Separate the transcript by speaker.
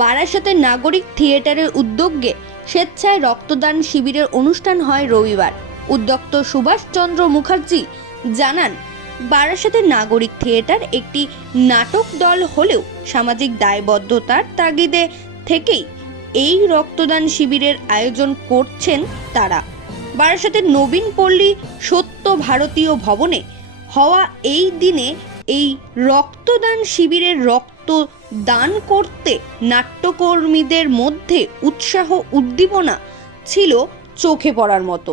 Speaker 1: বারাসাতে নাগরিক থিয়েটারের উদ্যোগে স্বেচ্ছায় রক্তদান শিবিরের অনুষ্ঠান হয় রবিবার। উদ্যোক্ত সুভাষচন্দ্র মুখার্জি জানান, বারাসাতে নাগরিক থিয়েটার একটি নাটক দল হলেও সামাজিক দায়বদ্ধতার তাগিদে থেকেই এই রক্তদান শিবিরের আয়োজন করছেন তারা। বারাসাতের নবীন পল্লী সত্য ভারতীয় ভবনে হওয়া এই দিনে এই রক্তদান শিবিরের রক্ত দান করতে নাট্যকর্মীদের মধ্যে উৎসাহ উদ্দীপনা ছিল চোখে পড়ার মতো।